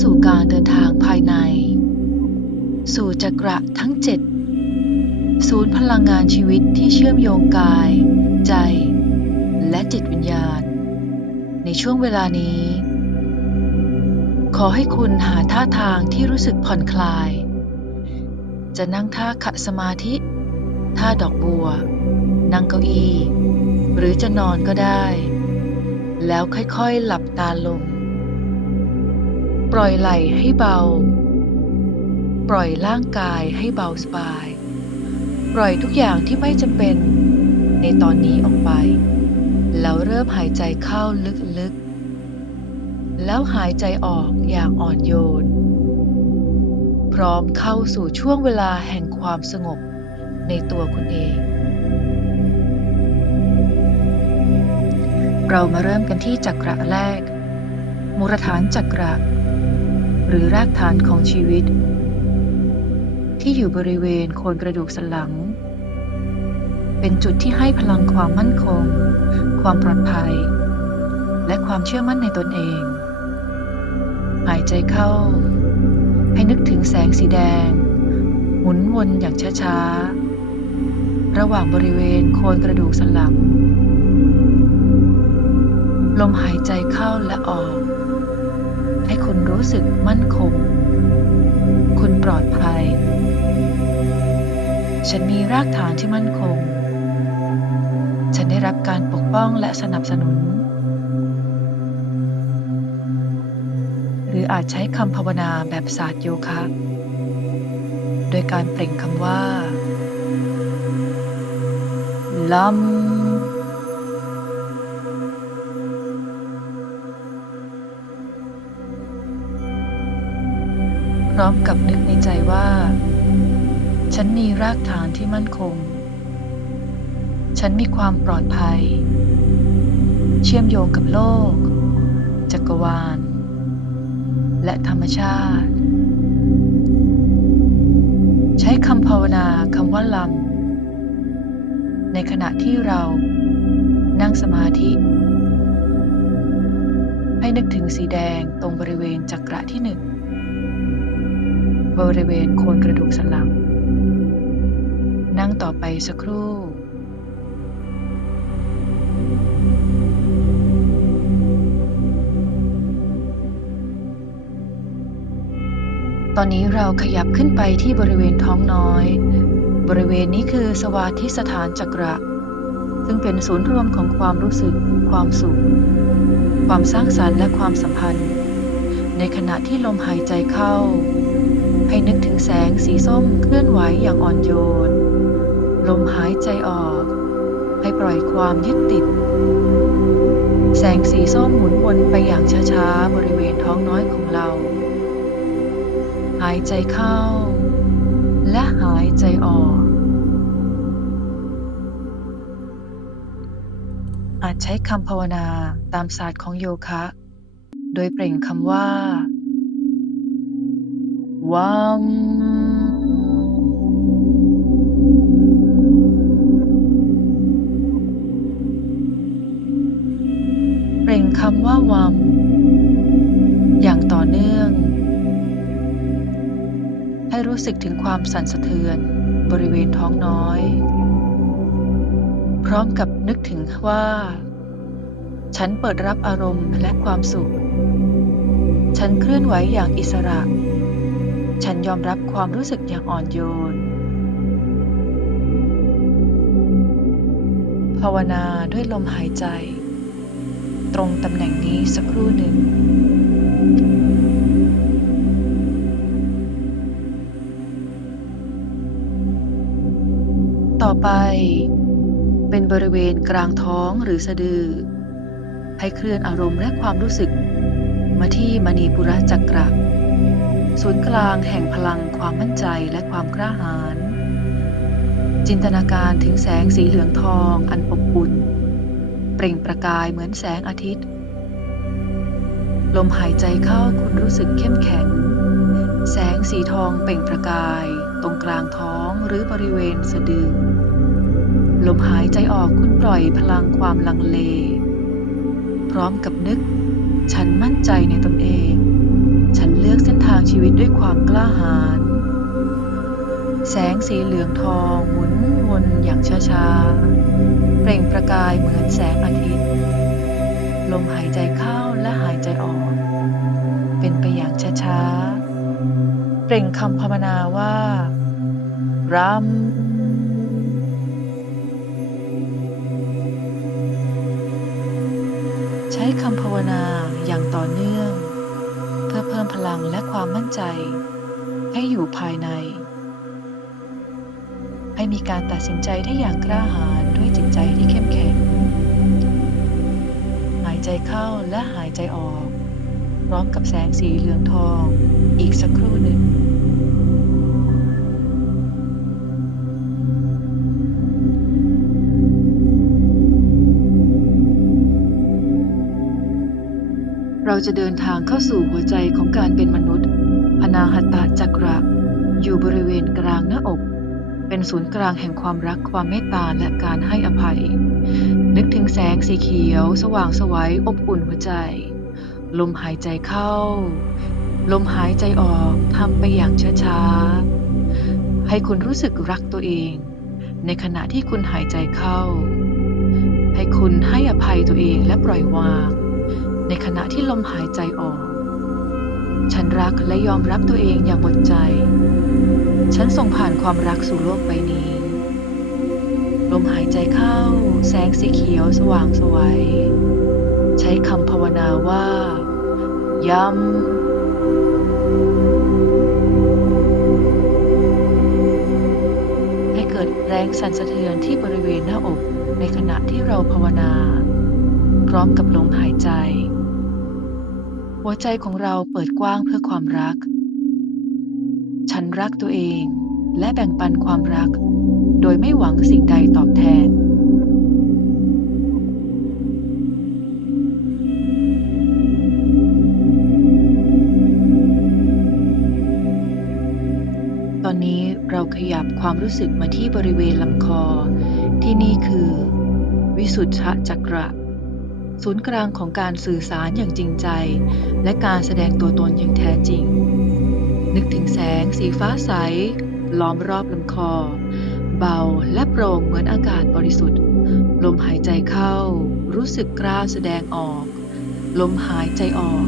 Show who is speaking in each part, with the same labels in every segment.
Speaker 1: สู่การเดินทางภายใน สู่จักระทั้งเจ็ดศูนย์พลังงานชีวิตที่เชื่อมโยงกาย ใจ และจิตวิญญาณ ในช่วงเวลานี้ ขอให้คุณหาท่าทางที่รู้สึกผ่อนคลาย จะนั่งท่าขะสมาธิ ท่าดอกบัว นั่งเก้าอี้ หรือจะนอนก็ได้ แล้วค่อยๆ หลับตาลง ปล่อยไหล่ให้เบา ปล่อยร่างกายให้เบาสบาย ปล่อยทุกอย่างที่ไม่จำเป็นในตอนนี้ออกไป แล้วเริ่มหายใจเข้าลึกๆ แล้วหายใจออกอย่างอ่อนโยน พร้อมเข้าสู่ช่วงเวลาแห่งความสงบในตัวคุณเอง เรามาเริ่มกันที่จักระแรกมูลฐานจักระ หรือรากฐานของชีวิต ที่อยู่บริเวณโคนกระดูกสันหลัง เป็นจุดที่ให้พลังความมั่นคง ความปลอดภัย และความเชื่อมั่นในตนเอง หายใจเข้า ให้นึกถึงแสงสีแดง หมุนวนอย่างช้าๆ ระหว่างบริเวณโคนกระดูกสันหลัง ลมหายใจเข้าและออก ให้คุณรู้สึกมั่นคง คุณปลอดภัย ฉันมีรากฐานที่มั่นคง ฉันได้รับการปกป้องและสนับสนุน หรืออาจใช้คำภาวนาแบบศาสตร์โยคะ โดยการเปล่งคำว่า ลำ พร้อมกับนึกในใจว่า ฉันมีรากฐานที่มั่นคง ฉันมีความปลอดภัย เชื่อมโยงกับโลก จักรวาล และธรรมชาติ ใช้คำภาวนาคำว่าลำในขณะที่เรานั่งสมาธิ ให้นึกถึงสีแดงตรงบริเวณจักระที่หนึ่ง บริเวณโคนกระดูกสันหลัง นั่งต่อไปสักครู่ ตอนนี้เราขยับขึ้นไปที่บริเวณท้องน้อย บริเวณนี้คือสวาธิสถานจักระ ซึ่งเป็นศูนย์รวมของความรู้สึก ความสุข ความสร้างสรรค์และความสัมพันธ์ ในขณะที่ลมหายใจเข้า ให้นึกถึงแสงสีส้มเคลื่อนไหวอย่างอ่อนโยน ลมหายใจออก ให้ปล่อยความยึดติด แสงสีส้มหมุนวนไปอย่างช้าๆ บริเวณท้องน้อยของเรา หายใจเข้า และหายใจออก อาจใช้คำภาวนาตามศาสตร์ของโยคะ โดยเปล่งคำว่า วัมเปล่งคำว่าวัมอย่างต่อเนื่อง ให้รู้สึกถึงความสั่นสะเทือนบริเวณท้องน้อย พร้อมกับนึกถึงว่า ฉันเปิดรับอารมณ์และความสุข ฉันเคลื่อนไหวอย่างอิสระ ฉันยอมรับความรู้สึกอย่างอ่อนโยน ภาวนาด้วยลมหายใจ ตรงตำแหน่งนี้สักครู่หนึ่งต่อไป เป็นบริเวณกลางท้องหรือสะดือ ให้เคลื่อนอารมณ์และความรู้สึก มาที่มณีปุระจักระ ศูนย์กลางแห่งพลังความมั่นใจและความกล้าหาญ จินตนาการถึงแสงสีเหลืองทองอันอบอุ่น เปล่งประกายเหมือนแสงอาทิตย์ ลมหายใจเข้าคุณรู้สึกเข้มแข็ง แสงสีทองเปล่งประกาย ตรงกลางท้องหรือบริเวณสะดือ ลมหายใจออกคุณปล่อยพลังความลังเล พร้อมกับนึก ฉันมั่นใจในตนเองางชีวิตด้วยความกล้าหาญ แสงสีเหลืองทองหมุนวนอย่างช้าๆ เปล่งประกายเหมือนแสงอาทิตย์ ลมหายใจเข้าและหายใจออก เป็นไปอย่างช้าๆ เปล่งคำภาวนาว่ารัมใช้คำภาวนาอย่างต่อเนื่อง พิ่มพลังและความมั่นใจ ให้อยู่ภายใน ให้มีการตัดสินใจได้อย่างกล้าหาญด้วยจิตใจที่เข้มแข็ง หายใจเข้าและหายใจออก พร้อมกับแสงสีเหลืองทอง อีกสักครู่หนึ่ง เราจะเดินทางเข้าสู่หัวใจของการเป็นมนุษย์ อนาหตจักระ อยู่บริเวณกลางหน้าอก เป็นศูนย์กลางแห่งความรักความเมตตาและการให้อภัย นึกถึงแสงสีเขียว สว่างสวัยอบอุ่นหัวใจ ลมหายใจเข้า ลมหายใจออกทำไปอย่างช้าๆ ให้คุณรู้สึกรักตัวเอง ในขณะที่คุณหายใจเข้า ให้คุณให้อภัยตัวเองและปล่อยวาง ในขณะที่ลมหายใจออก ฉันรักและยอมรับตัวเองอย่างหมดใจ ฉันส่งผ่านความรักสู่โลกใบนี้ ลมหายใจเข้า แสงสีเขียวสว่างไสวัย ใช้คำภาวนาว่า ย้ำให้เกิดแรงสั่นสะเทือนที่บริเวณหน้าอกในขณะที่เราภาวนา พร้อมกับลมหายใจ หัวใจของเราเปิดกว้างเพื่อความรัก ฉันรักตัวเองและแบ่งปันความรัก โดยไม่หวังสิ่งใดตอบแทน ตอนนี้เราขยับความรู้สึกมาที่บริเวณลำคอ ที่นี่คือ วิสุทธะจักระ ศูนย์กลางของการสื่อสารอย่างจริงใจ และการแสดงตัวตนอย่างแท้จริง นึกถึงแสงสีฟ้าใส ล้อมรอบลำคอ เบาและโปร่งเหมือนอากาศบริสุทธิ์ ลมหายใจเข้า รู้สึกกล้าแสดงออก ลมหายใจออก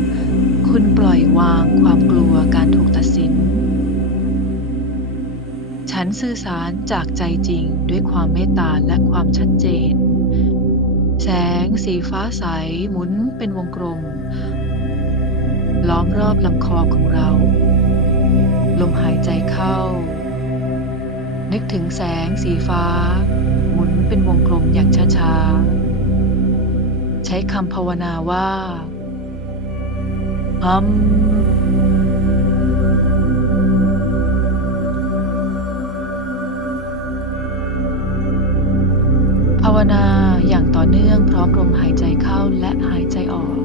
Speaker 1: คุณปล่อยวางความกลัวการถูกตัดสิน ฉันสื่อสารจากใจจริงด้วยความเมตตาและความชัดเจน แสง สีฟ้าใสหมุนเป็นวงกลม ล้อมรอบลำคอของเรา ลมหายใจเข้า นึกถึงแสงสีฟ้า หมุนเป็นวงกลมอย่างช้าๆ ใช้คำภาวนาว่าฮัมภาวนา เนื่องพร้อมลมหายใจเข้าและหายใจออก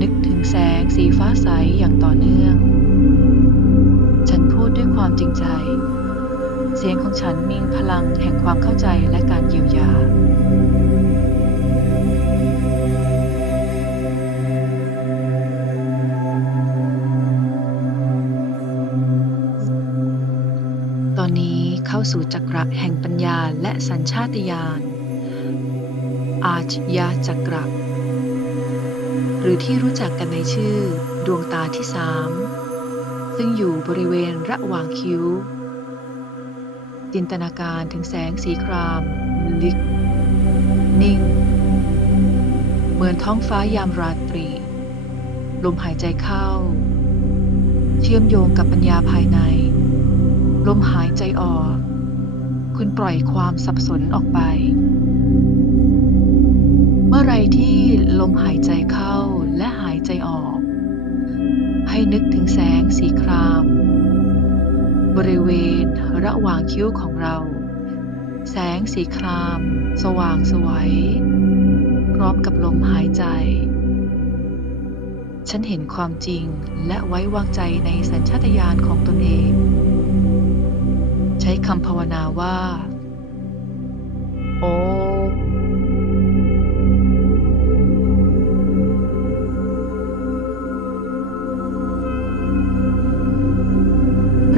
Speaker 1: นึกถึงแสงสีฟ้าใสอย่างต่อเนื่อง ฉันพูดด้วยความจริงใจ เสียงของฉันมีพลังแห่งความเข้าใจและการเยียวยาตอนนี้เข้าสู่จักระแห่งปัญญาและสัญชาติญาณ อาชญาจักระหรือที่รู้จักกันในชื่อดวงตาที่สามซึ่งอยู่บริเวณระหว่างคิ้ว จินตนาการถึงแสงสีคราม ลิก นิ่ง เหมือนท้องฟ้ายามราตรี ลมหายใจเข้า เชื่อมโยงกับปัญญาภายใน ลมหายใจออก คุณปล่อยความสับสนออกไป มื่อไรที่ลมหายใจเข้าและหายใจออก ให้นึกถึงแสงสีคราม บริเวณระหว่างคิ้วของเรา แสงสีคราม สว่างไสวย พร้อมกับลมหายใจ ฉันเห็นความจริงและไว้วางใจในสัญชาตญาณของตนเอง ใช้คำภาวนาว่า โอ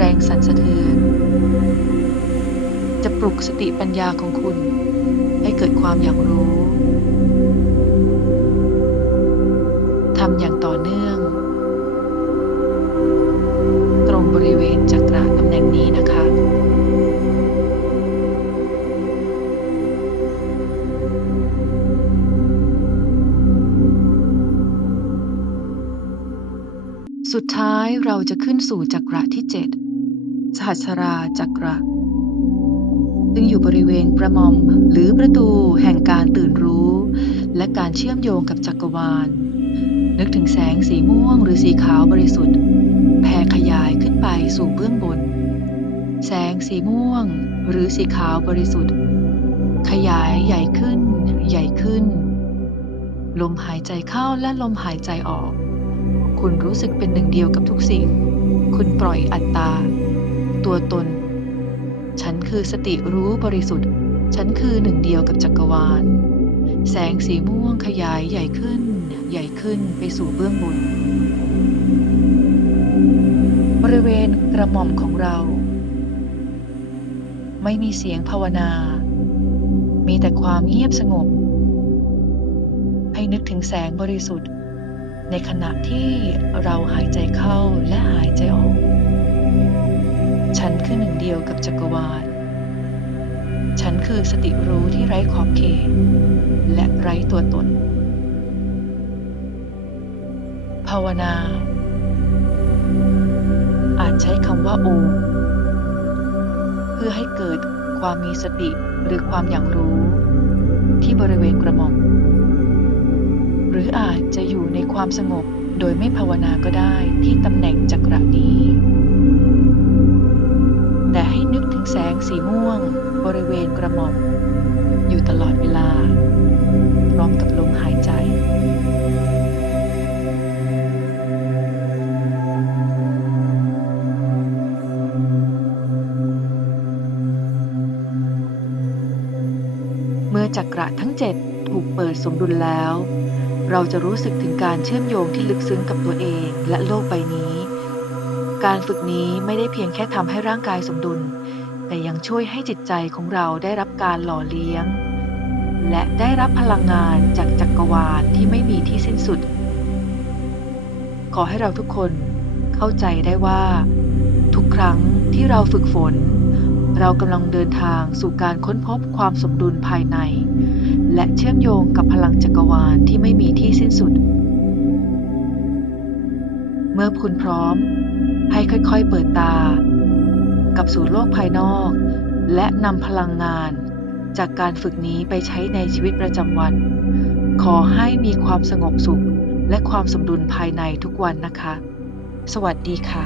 Speaker 1: แรงสั่นสะเทือน จะปลุกสติปัญญาของคุณ ให้เกิดความอยากรู้ทำอย่างต่อเนื่อง ตรงบริเวณจักระตำแหน่งนี้นะคะสุดท้ายเราจะขึ้นสู่จักระที่ 7 สหัสราจักระ ซึ่งอยู่บริเวณกระมอมหรือประตูแห่งการตื่นรู้ และการเชื่อมโยงกับจักรวาล นึกถึงแสงสีม่วงหรือสีขาวบริสุทธิ์แผ่ขยายขึ้นไปสู่เบื้องบน แสงสีม่วงหรือสีขาวบริสุทธิ์ ขยายใหญ่ขึ้น ใหญ่ขึ้น ลมหายใจเข้าและลมหายใจออก คุณรู้สึกเป็นหนึ่งเดียวกับทุกสิ่ง คุณปล่อยอัตตา ตัวตน ฉันคือสติรู้บริสุทธิ์ ฉันคือหนึ่งเดียวกับจักรวาล แสงสีม่วงขยายใหญ่ขึ้น ใหญ่ขึ้นไปสู่เบื้องบน บริเวณกระหม่อมของเรา ไม่มีเสียงภาวนา มีแต่ความเงียบสงบ ให้นึกถึงแสงบริสุทธิ์ในขณะที่เราหายใจเข้าและหายใจออก ฉันคือหนึ่งเดียวกับจักรวาล ฉันคือสติรู้ที่ไร้ขอบเขต และไร้ตัวตน ภาวนา อาจใช้คำว่าโอมเพื่อให้เกิดความมีสติหรือความอย่างรู้ ที่บริเวณกระหม่อม หรืออาจจะอยู่ในความสงบโดยไม่ภาวนาก็ได้ที่ตำแหน่งจักระนี้ ให้นึกถึงแสงสีม่วง บริเวณกระหม่อม อยู่ตลอดเวลา พร้อมกับลมหายใจเมื่อจักระทั้งเจ็ดถูกเปิดสมดุลแล้ว เราจะรู้สึกถึงการเชื่อมโยงที่ลึกซึ้งกับตัวเองและโลกใบนี้ การฝึกนี้ไม่ได้เพียงแค่ทำให้ร่างกายสมดุล แต่ยังช่วยให้จิตใจของเราได้รับการหล่อเลี้ยง และได้รับพลังงานจากจักรวาลที่ไม่มีที่สิ้นสุด ขอให้เราทุกคนเข้าใจได้ว่า ทุกครั้งที่เราฝึกฝน เรากำลังเดินทางสู่การค้นพบความสมดุลภายใน และเชื่อมโยงกับพลังจักรวาลที่ไม่มีที่สิ้นสุด เมื่อคุณพร้อม ให้ค่อยๆเปิดตา กับสู่โลกภายนอก และนำพลังงาน จากการฝึกนี้ไปใช้ในชีวิตประจำวัน ขอให้มีความสงบสุข และความสมดุลภายในทุกวันนะคะ สวัสดีค่ะ